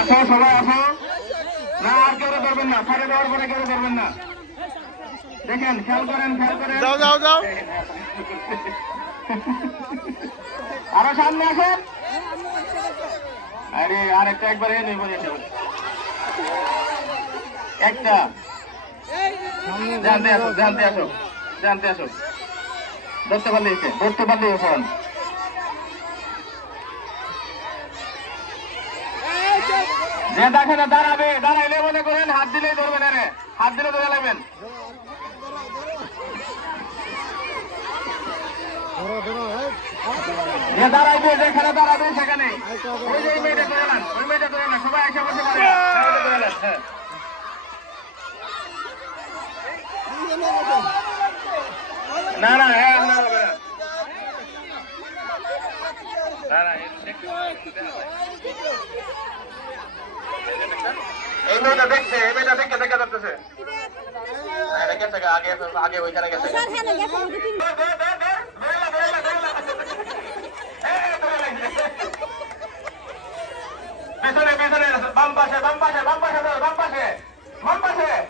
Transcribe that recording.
আসো সবাই আসো। না আর কেউ ধরবেন না। সাড়ে দেওয়ার পরে কেউ ধরবেন না। দেখেন খেয়াল করেন খেয়াল করেন। যাও যাও যাও। আরও সামনে আসেন। আরে আরেকটা একবার এই নেই বলে একটা। জানতে আসো জানতে আসো জানতে আসো। ধরতে পারলে ধরতে পারলে ফোন যে দেখে না দাঁড়াবে দাঁড়াইলে মনে করেন হাত দিলেই ধরবেন আরে হাত দিলে ধরে লাগবেন যে দাঁড়াইবে দাঁড়াবে যে মেয়েটা ধরে নেন ওই হ্যাঁ, হ্যাঁ। না না হ্যাঁ মেয়েটা দেখছে মেয়েটা দেখে দেখে যাচ্ছে। আগে আগে ওইখানে গেছে হ্যাঁ পেছনে পেছনে বাম পাশে বাম পাশে বাম